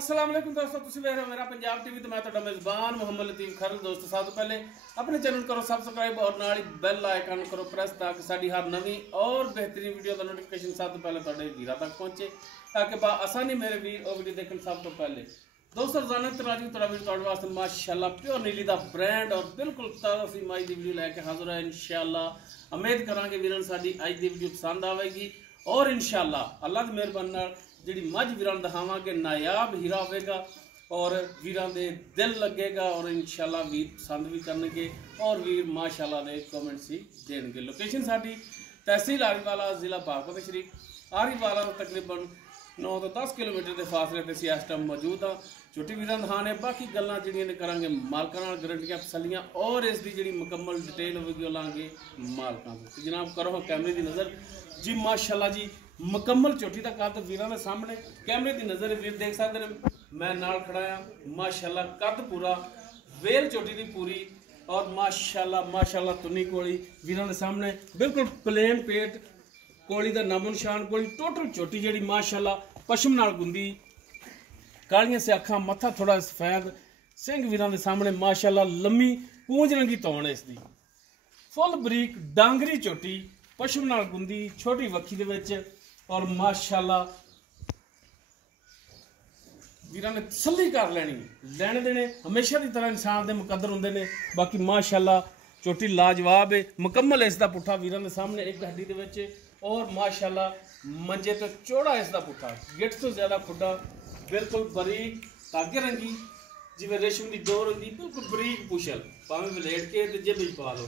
अस्सलाम वालेकुम दोस्तों, तुम देख रहे हो मेरा पंजाब टीवी। तो मैं तो मेजबान मोहम्मद लतीफ खरल। दोस्तों सब तो पहले अपने चैनल करो सब्सक्राइब और नाल बैल आइकन करो प्रेस ताकि साडी हर नवी और बेहतरीन वीडियो का नोटिफिकेशन सब तो पहले तुहाडे वीरां तक पहुंचे, ताकि आसानी मेरे वीर और वीडियो देखने सब तो पहले। दोस्तों रोजाना तराजी तुहाडा वीडियो तुहाडे वास्ते माशाअल्लाह प्योर नीली दा ब्रांड और बिल्कुल ताज़ा सी माई दी वीडियो लेके हाजिर है। इंशाअल्लाह उम्मीद करांगे वीरां साडी अज दी वीडियो पसंद आवेगी और इंशाअल्लाह अल्लाह दी मेहरबानी नाल जी मझ वीरां दिखावांगे नायाब हीरा होगा और वीरां दे दिल लगेगा और इंशाअल्लाह वीर पसंद भी करनगे और वीर माशाअल्लाह दे कमेंट्स ही देंगे। लोकेशन साडी तहसील आरीवाला जिला भागपत शरीफ आरीवाला तो तकरीबन 9 तो 10 किलोमीटर के फासले पर इस टाइम मौजूद हाँ। छोटी वीरां दिखाने बाकी गल्लां जिहड़ियां ने करांगे मालकां नाल गारंटियां तसल्लियां और इसकी जी मुकम्मल डिटेल होगी वो लांगे मालकां तो। जनाब करो कैमरे की नज़र जी माशाअल्लाह जी मुकम्मल चोटी का कद वीरां दे सामने कैमरे की नज़र वीर देख सकते हैं। मैं नाल खड़ा हाँ माशाअल्लाह कद पूरा वेल चोटी की पूरी और माशाअल्लाह तुन्नी कोली वीरां दे सामने बिल्कुल प्लेन पेट कोली का नामो निशान कोली टोटल चोटी जी माशाअल्लाह पशम नाल गुंदी कालियां से अखा मत्था थोड़ा सफेद सिंह वीरां दे सामने माशाअल्लाह लम्मी पूंछ रंगी तौण है इसकी फुल बरीक डांगरी चोटी पशम नाल गुंदी छोटी वक्खी दे विच और माशाअल्लाह वीरां ने तसल्ली कर लैनी लैने देने हमेशा की तरह इंसान के मुकद्दर होंदे ने। बाकी माशाअल्लाह चोटी लाजवाब है मुकम्मल इसका पुट्ठा वीरां दे सामने एक हड्डी दे विच और माशाअल्लाह मंजे तो चौड़ा इसका पुट्ठा गिट्ठ तो ज्यादा खुड्डा बिल्कुल बरीक धागे रंगी जिवें रेशम की डोर होंदी बिल्कुल बरीक पुछल भावें वलेट के ते जेब च पा लो।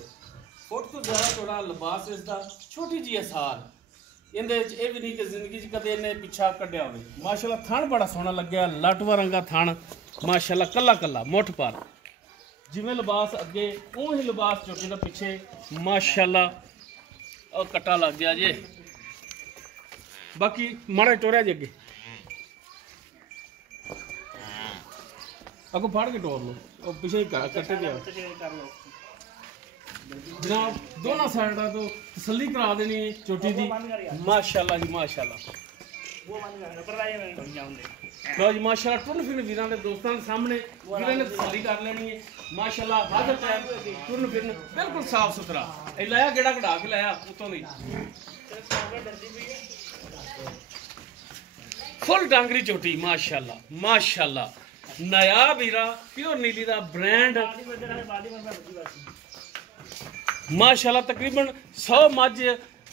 फुट तो ज्यादा चौड़ा लिबास इसका छोटी जी असार इहदे विच इह भी नहीं कि जिंदगी च कदे इन्हें पिछा कड्ढिया होवे। माशाअल्लाह थण बड़ा सोहना लग्या लटवा रंगा थण माशाअल्लाह कल्ला कल्ला मुठ पर जिवें लिबास अगे उवें लिबास चोटी दा पिछे माशाअल्लाह और कट्टा लग गया जे। बाकी माड़ा टोरिया जे अगे अगो फाड़ के टोर लो और पिछे कट्टे दे जनाब दोनों साइडा तो तसल्ली करा देनी चोटी दी माशाअल्लाह जी माशाअल्लाह। तो जी माशाअल्लाह टुरन फिरन वीरां दे दोस्तां दे सामने वीरां ने तसल्ली कर लेनी है माशाअल्लाह। हर टाइम टुरन फिरन बिल्कुल साफ सुथरा ए लाया गेड़ा कढ़ा के लाया उतों दी फुल डांगरी चोटी माशाअल्लाह माशाअल्लाह नायाब हीरा प्योर नीली दा ब्रांड माशाअल्लाह। तकरीबन 100 मझ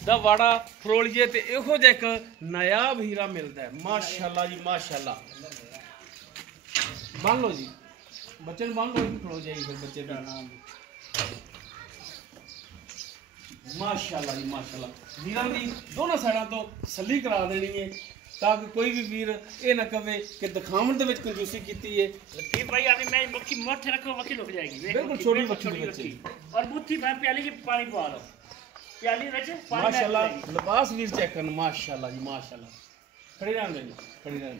दा वाड़ा फरोलिए ते इहो जिहा एक नायाब हीरा मिलता है माशाअल्लाह जी माशाअल्लाह। बन लो जी बच्चे ने बन लो खड़ो जाइए फिर बच्चे का नाम माशाअल्लाह जी माशाअल्लाह। वीरां दी दोनों साइडां तो तसल्ली करा देनी है ताकि कोई भी वीर ये ना कहे कि दिखावन दे विच कंजूसी कीती है। लतीफ भाई आपने मैं मक्खी मोट रखो मक्खी लुक जाएगी बिल्कुल छोटी मक्खी और बुत्थी मैं प्याली की पानी पवा लो प्याली विच पानी माशाअल्लाह लिबास वीर चेक करन माशाअल्लाह जी माशाअल्लाह। खड़ी रहन दे खड़ी रहन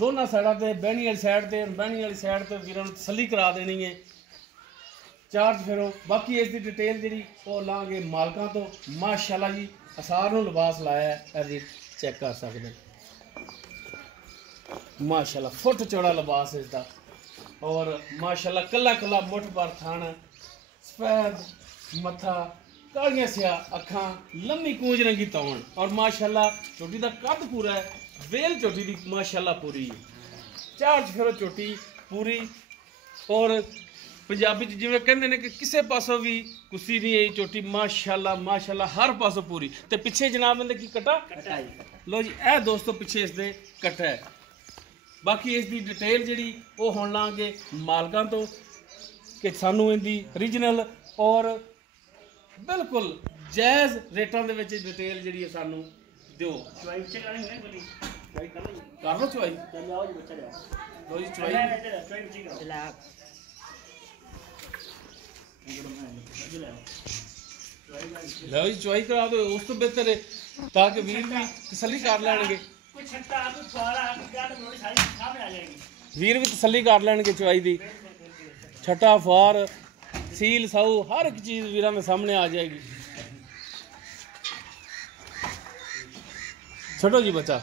दोनों साइडां ते बहनी वाली साइड ते बहनी वाली साइड ते वीरां नूं तसल्ली करा देनी है चार्ज फिरो। बाकी इसकी डिटेल जी वो लाँगे मालकां तो माशाअल्लाह जी असार नूं लिबास लाया है चेक कर सकते माशाअल्लाह फुट चौड़ा लिबास इसका और माशाअल्लाह कल्ला कल्ला मुठ पर थान सफेद मत्था कालियां सिया अखा लम्मी कूंज रंगी तौण और माशाअल्लाह चोटी का कद पूरा है वेल चोटी की माशाअल्लाह पूरी चार्ज फिरो चोटी पूरी और पंजाबी जिवें कहंदे ने कि किसी पासों भी कुसी नहीं आई चोटी माशाअल्लाह माशाअल्लाह हर पासों पूरी। तो पिछे जनाब इहदे की कटा लो जी ए दोस्तों पिछे इसके कट्टा है। बाकी इसकी डिटेल जी वो हुण लांगे मालकां तो कि सानू इहदी ओरिजिनल और बिल्कुल जायज़ रेटां दे विच डिटेल जी सानू दिओ। कर लो चवाई लो जी चवाई लो जी चवाई करा दो उस तो बेहतर है ताकि वीर भी तसल्ली कर लैणगे वीर भी तसल्ली कर लैणगे चवाई दी छट्टा फार सील साऊ हर एक चीज़ वीरां दे सामने आ जाएगी। छोटो जी बच्चा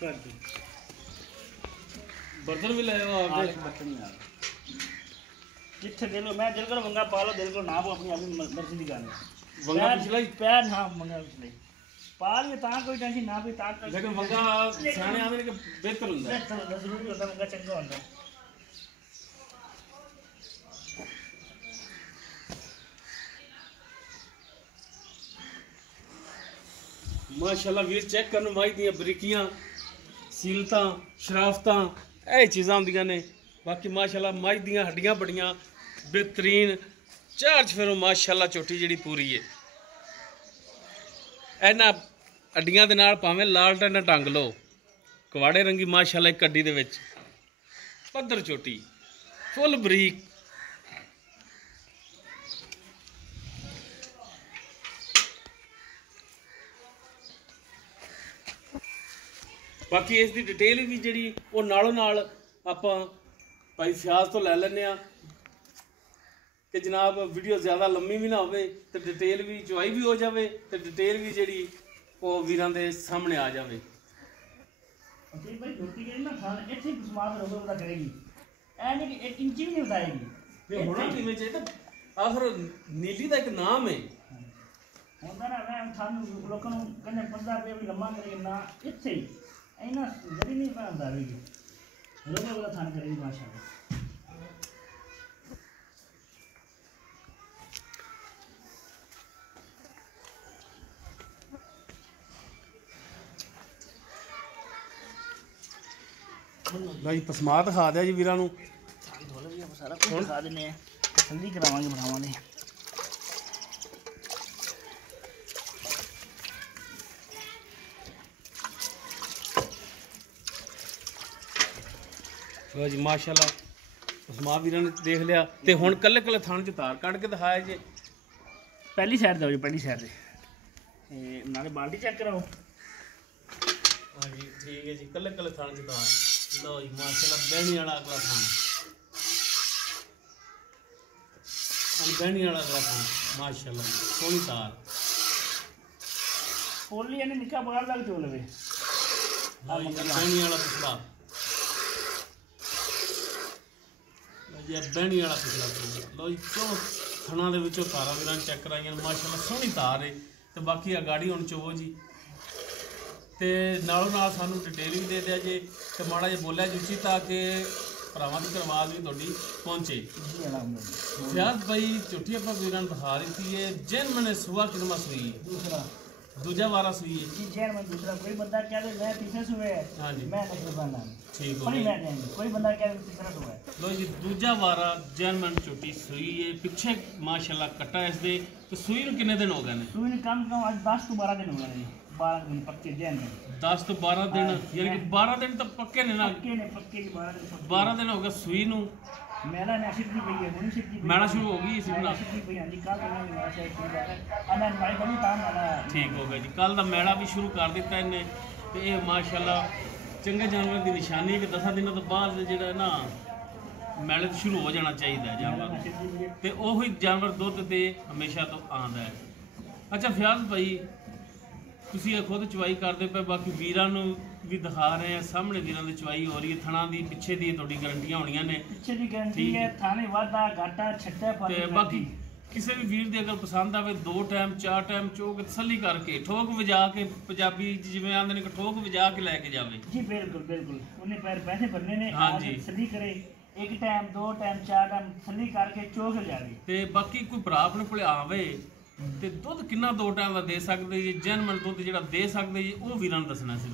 कर दी बर्तन भी ले आओ आपके बर्तन नहीं आ जिथे दिल मैं दिल करो मंगा पा लो दिल को ना वो अपनी अपनी मर्जी की गल वंगा पिछला ही पैर हाँ मंगा पिछले पा लिए तां कोई टेंशन ना भी तां लेकिन वंगा सियाने आंदे ने कि बेहतर हुंदा है बेहतर जरूरी होता मंगा चंगा होता माशाल्लाह वीर चेक करन माई दी बरीकियां सीलतां शराफतां ਇਹ ਚੀਜ਼ਾਂ ਹੁੰਦੀਆਂ ਨੇ ਬਾਕੀ ਮਾਸ਼ਾਅੱਲਾ ਮਾਈ ਦੀਆਂ ਹੱਡੀਆਂ ਬੜੀਆਂ ਬਿਹਤਰੀਨ ਚਾਰ ਚਫੇਰੋਂ ਮਾਸ਼ਾਅੱਲਾ ਝੋਟੀ ਜਿਹੜੀ ਪੂਰੀ ਹੈ ਇਹਨਾਂ ਹੱਡੀਆਂ ਦੇ ਨਾਲ ਭਾਵੇਂ ਲਾਲਟਨ ਟੰਗ ਲਓ ਕਵਾੜੇ ਰੰਗੀ ਮਾਸ਼ਾਅੱਲਾ ਇੱਕ ਅੱਡੀ ਦੇ ਵਿੱਚ ਪੱਧਰ ਝੋਟੀ ਫੁੱਲ ਬਰੀਕ बाकी इस दी डिटेल भी जी वो नालों नाल आपां भाई फ्याज तो लै लैने कि जनाब वीडियो ज़्यादा लम्मी भी ना हो तो डिटेल भी चुवाई भी हो जाए तो डिटेल भी जी वो वीरां दे सामने आ जाए आखिर नीली का एक नाम है ऐना जरी नहीं पांदा वी रोबा वाला थान करेगी माशाल्लाह भाई पसमा दिखा दिया जी वीरां नूं धोले भी सारा कुछ दिखा देने जल्दी करावांगे बनावांगे जी माशाल्लाह उस्मा वीरां ने देख लिया ते हुण कल्ले कल्ले थान च तार कट के दिखाया जी पहली साइड दो जी पहली साइड दे नाले बाल्टी चेक कराओ हाँ जी ठीक है जी कल्ले कल्ले थान च तार लो जी माशाल्लाह बहनी वाला अगला थान बहनी वाला अगला थान माशाल्लाह सोहनी तार पोली यानी निका बाहर लग चो लवे बहनी वाला पिछला बहनी वाला पिछला लो जी चो थना दे विचों तारा वीरां चेक कराइयां माशाल्लाह सोहनी तार है तो बाकी आ गाड़ी हुण चोवो जी ते नालों नाल सानू डिटेल भी दे दिया जे ते माड़ा जिहा बोलिया जुची ताकि भरावां तक आवाज़ भी तुहाडी पहुंचे फ्याज भाई झूठी आपां वीरां नूं दिखा रही है जिन मैंने सुबह कितना सुई दूसरा दूजा वारा सुई है जी जैन में दूसरा कोई बंदा कह दे मैं तीसरे सुबह है हाँ जी मैं नहीं बंदा ठीक हो कोई मैं नहीं कोई बंदा कह दे तीसरा सुबह है लो जी दूजा वारा जैनमन झोटी सुई है पिछे माशाल्लाह कट्टा इस दे तो सुई नूं कितने दिन हो गए ने सुई ने कम आज 10 to 12 दिन हो गए 12 दिन पक्के जैन में 10 तो 12 दिन यानी कि 12 दिन तो पक्के ने ना पक्के 12 दिन हो गए सुई नूं मेरा मैसेज भी पई है हुन सिद्धि मैना शुरू हो गई इसी ना सिद्धि पई हां जी कल मैंने मेरा शेयर किया है अना भाई बड़ी काम वाला ठीक हो गया जी कल दा मेला भी शुरू कर दिता इन्हें ते ये माशाल्लाह चंगे जानवर की निशानी है कि 10 दिनों तो बाद जेड़ा ना मेले तो शुरू हो जाना चाहिए जानवर ते ओही जानवर दुध ते हमेशा तो आंदा है अच्छा फ्याज भाई ਤੁਸੀਂ ਇਹ ਖੁਦ ਚਵਾਈ ਕਰਦੇ ਪਏ ਬਾਕੀ ਵੀਰਾਂ ਨੂੰ ਵੀ ਦਿਖਾ ਰਹੇ ਆ ਸਾਹਮਣੇ ਵੀਰਾਂ ਦੀ ਚਵਾਈ ਹੋ ਰਹੀ ਹੈ ਥਣਾ ਦੀ ਪਿੱਛੇ ਦੀ ਤੁਹਾਡੀ ਗਾਰੰਟੀਆਂ ਹੋਣੀਆਂ ਨੇ ਪਿੱਛੇ ਦੀ ਗਾਰੰਟੀ ਹੈ ਥਾਣੇ ਵਾਧਾ ਘਾਟਾ ਛੱਟਾ ਪਾ ਤੇ ਬਾਕੀ ਕਿਸੇ ਵੀ ਵੀਰ ਦੇ ਅਗਰ ਪਸੰਦ ਆਵੇ 2 ਟਾਈਮ 4 ਟਾਈਮ ਚੋ ਕੇ ਤਸੱਲੀ ਕਰਕੇ ਠੋਕ ਵਜਾ ਕੇ ਪੰਜਾਬੀ ਜਿਵੇਂ ਆਂਦੇ ਨੇ ਕਿ ਠੋਕ ਵਜਾ ਕੇ ਲੈ ਕੇ ਜਾਵੇ ਜੀ ਬਿਲਕੁਲ ਬਿਲकुल ਉਹਨੇ ਪੈਸੇ ਭਰਨੇ ਨੇ ਹਾਂਜੀ ਤਸੱਲੀ ਕਰੇ ਇੱਕ ਟਾਈਮ 2 ਟਾਈਮ 4 ਟਾਈਮ ਤਸੱਲੀ ਕਰਕੇ ਚੋ ਕੇ ਜਾਵੇ ਤੇ ਬਾਕੀ ਕੋਈ ਭਰਾ ਆਪਣੇ ਕੋਲੇ ਆਵੇ ਤੇ ਦੁੱਧ ਕਿੰਨਾ 2 ਟਾਈਮ ਦਾ ਦੇ ਸਕਦੇ ਜੀ ਜੈਨੂਇਨ ਦੁੱਧ ਜਿਹੜਾ ਦੇ ਸਕਦੇ ਜੀ ਉਹ ਵੀਰਾਂ ਨੂੰ ਦੱਸਣਾ ਸੀ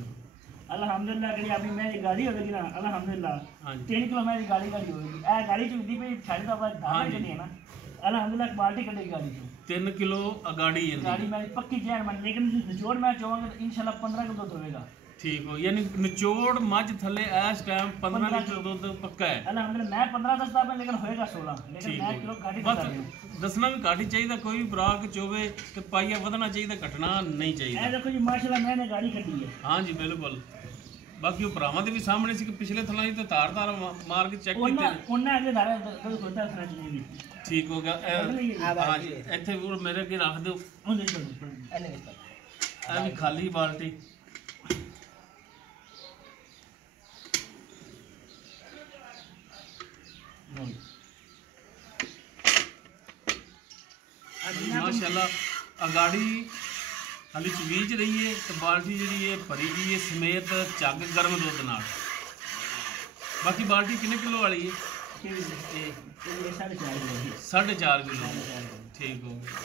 अल्हम्दुलिल्लाह अगर अभी मेरी गाड़ी होगी ना अल्हम्दुलिल्लाह 3 किलो मेरी गाड़ी होगी ए गाड़ी चुदी पे छाड़ी दा बाद धान चली है ना अल्हम्दुलिल्लाह क्वालिटी कटी गाड़ी चो 3 किलो गाड़ी है गाड़ी मेरी पक्की जैन मन लेकिन निचोड़ मैं चाहूंगा तो इंशाल्लाह 15 किलो दूध होगा ठीक हो यानी निचोड़ मझ थले इस टाइम 15 लीटर दूध पक्का है अल्हम्दुलिल्लाह मैं 15 दसदा पे लेकिन होएगा 16 लेकिन मैं किलो गाड़ी बता रही हूं दसना भी घाटी चाहिए कोई भी भरा के चोवे ते पाइया ਵਧਣਾ चाहिए घटना नहीं चाहिए ए देखो जी माशाल्लाह मैंने गाड़ी कटी है हां जी बिल्कुल बाकी वो भरावां दे भी सामने सी कि पिछले थलां ते तार मार के चेक कीते ਉਹਨਾਂ ਅਗਲੇ ਧਾਰੇ ਕੋਈ ਖੋਤਾ ਖਣਾ ਚਾਹੀਦੀ ठीक हो गया हां जी ਇੱਥੇ ਵੀ ਮੇਰੇ ਅੱਗੇ ਰੱਖ ਦਿਓ ਉਹਦੇ ਕੋਲ ਇਹ ਵੀ ਖਾਲੀ ਬਾਲਟੀ अगाड़ी हाली चवीच रही है तो बाल्टी जी है भरी गई है समेत झग गर्म दुध नाल। बाकी बाल्टी कितने किलो वाली है? 4.5 किलो। ठीक हो गया,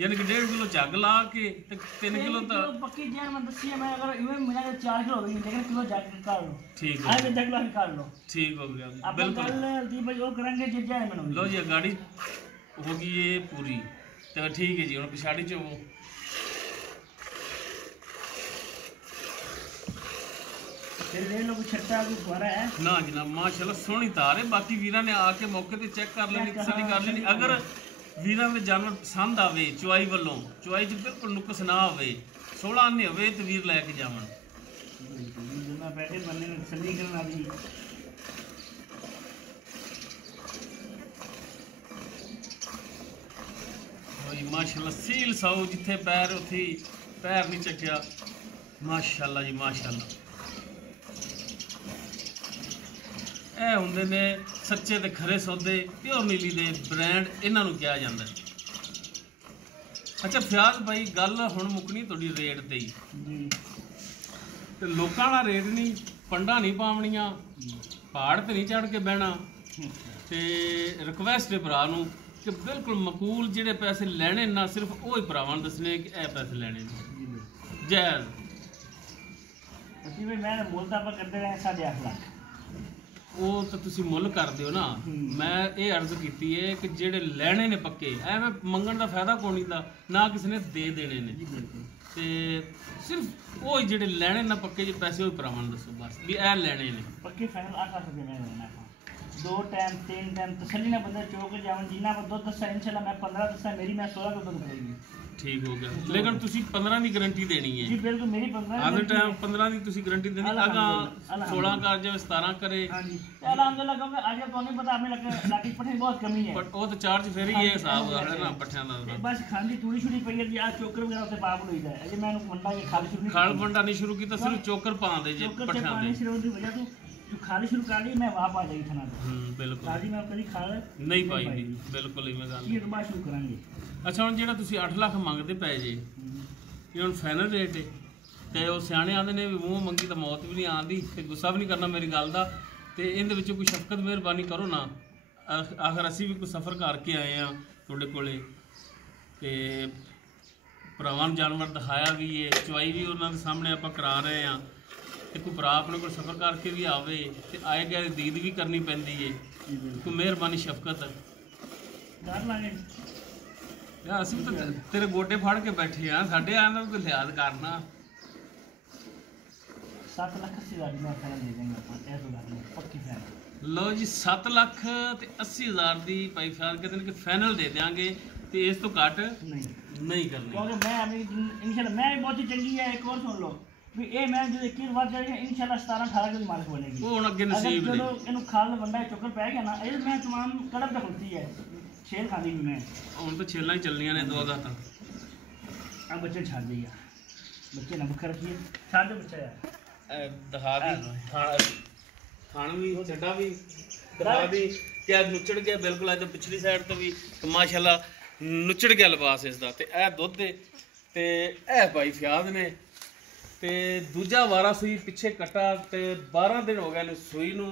यानी कि 1.5 किलो झग ला के 3 किलो तो पक्की जान मैं दसी है। मैं अगर इवन मिला के 4 किलो हो गई, लेकिन किलो झग निकाल लो। ठीक है, आज झग ला निकाल लो। ठीक हो गया, बिल्कुल दी भाई वो करेंगे जे जाए मैंने। लो जी गाड़ी होगी ये पूरी तो ठीक है जी। हम पिछाड़ी च वो ना जनाब माशाल्लाह सोहनी तार है। बाकी वीरां ने आके मौके ते चेक कर लेनी, तसल्ली कर लेनी। अगर वीरां दे जानवर पसंद आवे चुआई वालों, चुआई च बिल्कुल नुक्स ना होवे, 16 आने होवे तो वीर लैके जावन। माशाल्लाह सील साऊ जिथे पैर उथे पैर नहीं चकिया। माशाल्लाह जी माशाल्लाह। ਇਹ ਹੁੰਦੇ ਨੇ ਸੱਚੇ ਤੇ ਖਰੇ ਸੌਦੇ, ਪਿਓਰ ਨੀਲੀ ਦੇ ਬ੍ਰਾਂਡ, ਇਹਨਾਂ ਨੂੰ ਕਿਹਾ ਜਾਂਦਾ। ਅੱਛਾ ਫਿਆਜ਼ ਭਾਈ ਗੱਲ ਹੁਣ ਮੁੱਕਣੀ ਤੁਹਾਡੀ ਰੇਟ ਤੇ ਹੀ ਤੇ ਲੋਕਾਂ ਦਾ ਰੇਟ ਨਹੀਂ, ਪੰਡਾ ਨਹੀਂ ਪਾਵਣੀਆਂ, ਪਹਾੜ ਤੇ ਨਹੀਂ ਚੜ ਕੇ ਬਹਿਣਾ। ਤੇ ਰਿਕਵੈਸਟ ਹੈ ਭਰਾ ਨੂੰ ਕਿ ਬਿਲਕੁਲ ਮਕੂਲ ਜਿਹੜੇ ਪੈਸੇ ਲੈਣੇ ਨਾ ਸਿਰਫ ਉਹ ਹੀ ਭਰਾਵਾਂ ਨੂੰ ਦੱਸਣੇ ਕਿ ਇਹ ਪੈਸੇ ਲੈਣੇ ਨੇ ਜਾਇਜ਼। ਅਸੀਂ ਵੀ ਮੈਂ ਮੁੱਲ ਤਾਂ ਆਪਾਂ ਕਰਦੇ ਰਹੇ 8.5 ਲੱਖ। ਉਹ ਤਾਂ ਤੁਸੀਂ ਮੁੱਲ ਕਰਦੇ ਹੋ ਨਾ। ਮੈਂ ਇਹ ਅਰਜ਼ ਕੀਤੀ ਹੈ ਕਿ ਜਿਹੜੇ ਲੈਣੇ ਨੇ ਪੱਕੇ, ਐਵੇਂ ਮੰਗਣ ਦਾ ਫਾਇਦਾ ਕੋਈ ਨਹੀਂ ਦਾ, ਨਾ ਕਿਸੇ ਨੇ ਦੇ ਦੇਣੇ ਨੇ। ਤੇ ਸਿਰਫ ਉਹ ਜਿਹੜੇ ਲੈਣੇ ਨਾ ਪੱਕੇ ਜੇ ਪੈਸੇ ਉਹ ਭਰਾਵਾਂ ਨੂੰ ਦੱਸੋ ਬਸ ਵੀ ਇਹ ਲੈਣੇ ਨੇ ਪੱਕੇ। ਫਾਈਨਲ 8 ਲੱਖ ਦੇ ਲੈਣਾ 2 ਟਾਈਮ 3 ਟਾਈਮ ਤਸੱਲੀ ਨਾਲ ਬੰਦਾ ਚੋਕ ਜਾਵਣ। ਜਿੰਨਾ ਕੋ ਦੁੱਧ ਦੱਸਾਂ ਇਨਸ਼ਾਅੱਲਾ ਮੈਂ 15 ਦੱਸਾਂ, ਮੇਰੀ ਮੈਂ 16 ਦੁੱਧ ਕਰੇਗੀ। ਠੀਕ ਹੋ ਗਿਆ, ਲੇਕਿਨ ਤੁਸੀਂ 15 ਦੀ ਗਾਰੰਟੀ ਦੇਣੀ ਹੈ ਜੀ। ਬਿਲਕੁਲ ਮੇਰੀ 15 ਅੱਜ ਟਾਈਮ 15 ਦੀ ਤੁਸੀਂ ਗਾਰੰਟੀ ਦੇਣੀ। ਅਗਾ 16 ਕਰ ਜਾਵੇ 17 करे। ਹਾਂਜੀ ਅਲਹਮਦੁਲਿल्लाह ਕਿਉਂਕਿ ਅੱਜ ਤੁਹਾਨੂੰ ਨਹੀਂ ਪਤਾ ਆਪਣੇ ਲਾਟੀ ਪੱਠੇ ਬਹੁਤ ਕਮੀ ਹੈ। ਬਟ ਉਹ ਤਾਂ ਚਾਰਜ ਫਿਰ ਹੀ ਇਹ ਹਿਸਾਬ ਹੈ ਨਾ ਪੱਠਿਆਂ ਦਾ। ਬਸ ਖਾਂਦੀ ਥੋੜੀ ਛੁੜੀ ਪਈ ਹੈ ਜੀ। ਆ ਚੋਕਰ ਵਗੈਰਾ ਉੱਤੇ ਪਾਪ ਹੋਈਦਾ ਹੈ। ਅਜੇ ਮੈਂ ਇਹਨੂੰ ਮੰਡਾ ਕੇ ਖਾਲ ਸ਼ੁਰੂ ਨਹੀਂ ਨਹੀਂ ਸ਼ੁਰੂ ਕੀਤਾ, ਸਿਰਫ ਚੋਕਰ ਪਾਉਂਦੇ ਜੇ ਪੱਠਿਆਂ ਦੇ। ਸ਼ੁਰੂ ਦੀ ਵਜ੍ਹਾ ਤੋਂ खाली शुरू कर ली मैं वाप आ जाएगी थाना तो। बिल्कुल ताजी मैं कभी खाल नहीं पाई दी। बिल्कुल ही मैं गल ये तो शुरू करांगे। अच्छा हुण जेड़ा तुसी 8 लाख मंगदे पए जे ये हुण फाइनल रेट है ते ओ सियाणे आंदे ने भी मूंह मंगी तो मौत भी नहीं आंदी ते गुस्सा भी नहीं करना मेरी गल दा। ते इहदे विच कोई शफकत मेहरबानी करो ना। आखिर असीं भी कोई सफ़र करके आए हैं तुहाडे कोले ते भरावां नूं जानवर दिखाया भी है, चुआई भी उन्हां दे सामने आपां करा रहे हैं। ਤੇ ਕੋਈ ਭਰਾ ਆਪਣੇ ਕੋਲ ਸਫ਼ਰ ਕਰਕੇ ਵੀ ਆਵੇ ਤੇ ਆਏ ਗਏ ਦੀਦ ਵੀ ਕਰਨੀ ਪੈਂਦੀ ਏ। ਕੋਈ ਮਿਹਰਬਾਨੀ ਸ਼ਫਕਤ ਕਰ ਲਾਂਗੇ ਯਾਰ। ਅਸੀਂ ਤਾਂ ਤੇਰੇ ਗੋਡੇ ਫੜ ਕੇ ਬੈਠੇ ਆ, ਸਾਡੇ ਆਣ ਦਾ ਕੋਈ ਲਿਹਾਜ਼ ਕਰਨਾ। 7 ਲੱਖ 80 ਹਜ਼ਾਰ ਮੈਂ ਫਾਈਨਲ ਦੇ ਦੇਂਗਾ ਪੱਕੀ ਫਾਈਨਲ। ਲਓ ਜੀ 7 ਲੱਖ ਤੇ 80 ਹਜ਼ਾਰ ਦੀ ਭਾਈ ਫਿਆਜ਼ ਕਹਿੰਦੇ ਨੇ ਕਿ ਫਾਈਨਲ ਦੇ ਦਿਆਂਗੇ ਤੇ ਇਸ ਤੋਂ ਘੱਟ ਨਹੀਂ ਕਰਨੀ। ਕਿਉਂਕਿ ਮੈਂ ਇਨਸ਼ਾਅੱਲਾ ਮੈਂ ਬਹੁਤ ਹੀ ਚੰਗੀ ਹੈ। ਇੱਕ ਹੋਰ ਸੁਣ ਲਓ ਵੀ ਇਹ ਮੈਂ ਜਦੋਂ 21 ਵਾਰ ਜਾਏਗਾ ਇਨਸ਼ਾਅੱਲਾ 17-18 ਕਿਲੋ ਮਾਲਕ ਬਣੇਗੀ। ਉਹ ਹੁਣ ਅੱਗੇ ਨਸੀਬ ਨੇ। ਜਦੋਂ ਇਹਨੂੰ ਖਾਲ ਬੰਦਾ ਚੁੱਕਰ ਪੈ ਗਿਆ ਨਾ ਇਹ ਮੈਂ तमाम ਕੜਕ ਤਾਂ ਹੁੰਦੀ ਹੈ ਛੇਲ ਖਾਂਦੀ ਵੀ ਮੈਂ। ਹੁਣ ਤਾਂ ਛੇਲਾਂ ਹੀ ਚੱਲਣੀਆਂ ਨੇ 2 ਅਗਾ ਤਾਂ। ਆ ਬੱਚੇ ਛੱਡ ਦਈਆ ਬੱਚੇ ਨਾ ਬਖਰ ਕੀ ਛੱਡ ਬੱਚਾ ਯਾਰ ਦਿਖਾ ਦੀ ਖਾਣ ਵੀ ਛੱਡਾ ਵੀ ਦਿਖਾ ਦੀ ਕਿ ਨੁੱਚੜ ਗਿਆ ਬਿਲਕੁਲ। ਅੱਜ ਪਿਛਲੀ ਸਾਈਡ ਤੋਂ ਵੀ ਮਾਸ਼ਾਅੱਲਾ ਨੁੱਚੜ ਗਿਆ ਲਿਬਾਸ ਇਸ ਦਾ। ਤੇ ਇਹ ਦੁੱਧ ਦੇ ਤੇ ਇਹ ਭਾਈ ਫਿਆਜ਼ ਨੇ ਤੇ ਦੂਜਾ ਵਾਰਾ ਸੂਈ ਪਿੱਛੇ ਕੱਟਾ ਤੇ 12 ਦਿਨ ਹੋ ਗਏ ਨੇ ਸੂਈ ਨੂੰ।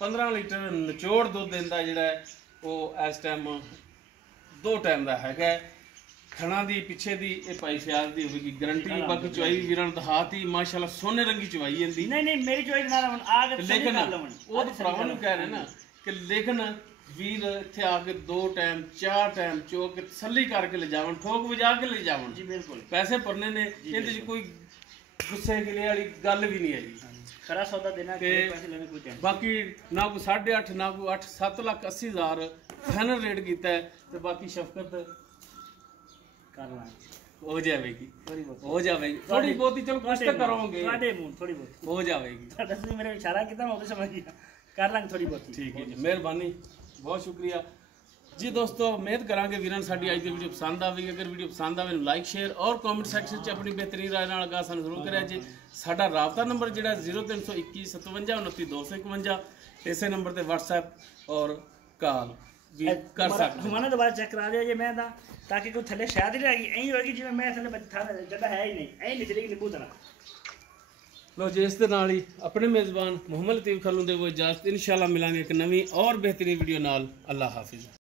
15 ਲੀਟਰ ਨਿਚੋੜ ਦੁੱਧ ਦਿੰਦਾ ਜਿਹੜਾ ਉਹ ਇਸ ਟਾਈਮ 2 ਟਾਈਮ ਦਾ ਹੈਗਾ। ਥਣਾ ਦੀ ਪਿੱਛੇ ਦੀ ਇਹ ਭਾਈ ਫਿਆਜ਼ ਦੀ ਹੋਵੇਗੀ ਗਾਰੰਟੀ। ਬਾਕੀ ਚੁਆਈ ਵੀਰਾਂ ਨੂੰ ਦਿਖਾਤੀ ਮਾਸ਼ਾਅੱਲਾ ਸੋਨੇ ਰੰਗੀ ਚੁਆਈ ਜਾਂਦੀ। ਨਹੀਂ ਮੇਰੀ ਚੁਆਈ ਨਾ ਲਵਣ ਆ ਕੇ ਲੇਕਿਨ ਉਹ ਤਾਂ ਭਰਾਵਾਂ ਨੂੰ ਕਹਿ ਰਹੇ ਨਾ ਕਿ ਲੇਕਿਨ ਵੀਰ ਇੱਥੇ ਆ ਕੇ 2 ਟਾਈਮ 4 ਟਾਈਮ ਚੋ ਕੇ ਤਸੱਲੀ ਕਰਕੇ ਲੈ ਜਾਵਣ, ਠੋਕ ਵਜਾ ਕੇ ਲੈ ਜਾਵਣ ਜੀ। ਬਿਲਕੁਲ ਪੈਸੇ ਭਰਨੇ ਨੇ, ਇਹਦੇ 'ਚ ਕੋਈ गुस्से गिले वाली गल भी नहीं है जी। खरा सौदा देना पैसे लेने कोई टेंशन बाकी ना कोई 8.5 ना कोई 8 7 लाख 80 हज़ार फाइनल रेट किया है। तो बाकी शफकत कर हो जाएगी हो जाएगी थोड़ी बहुत ही। चलो कोशिश करोगे थोड़ी बहुत हो जाएगी। मेरे इशारा कितना हो समझ कर लांगे थोड़ी बहुत। ठीक है जी मेहरबानी बहुत शुक्रिया जी। दोस्तों उम्मीद करांगे वीरां साडी अज दी वीडियो पसंद आवेगी। अगर वीडियो पसंद आवे लाइक शेयर और कॉमेंट सैक्शन च अपनी बेहतरीन राय नाल गा सानू जरूर करिया जी। साडा राबता नंबर जिहड़ा 0321 57 29 251 इसे नंबर ते व्हाट्सएप और कॉल ਵੀ ਕਰ ਸਕਦੇ ਹਮਾਨਾ ਦੁਬਾਰਾ ਚੈੱਕ ਕਰਾ ਦਿਓ ਜੇ ਮੈਂ ਤਾਂ ਤਾਂ ਕਿ ਕੋਈ ਥੱਲੇ ਸ਼ਾਇਦ ਹੀ ਰਹਿ ਗਈ ਐਂ ਹੋਏਗੀ ਜਿਵੇਂ ਮੈਂ ਥੱਲੇ ਬੱਠਾ ਜਗ੍ਹਾ ਹੈ ਹੀ ਨਹੀਂ ਐਂ ਨਿਕਲੇਗੀ ਨਿੰਬੂ ਤਰ੍ਹਾਂ। ਲੋ ਜੀ, ਇਸ ਦੇ ਨਾਲ ਹੀ ਆਪਣੇ ਮੇਜ਼ਬਾਨ ਮੁਹੰਮਦ ਲਤੀਫ ਖਰਲ ਨੂੰ ਦੇਵੋ ਇਜਾਜ਼ਤ। ਇਨਸ਼ਾਅੱਲਾ ਮਿਲਾਂਗੇ ਇੱਕ ਨਵੀਂ ਔਰ ਬਿਹਤਰੀਨ ਵੀਡੀਓ ਨਾਲ। ਅੱਲਾਹ ਹਾਫਿਜ਼।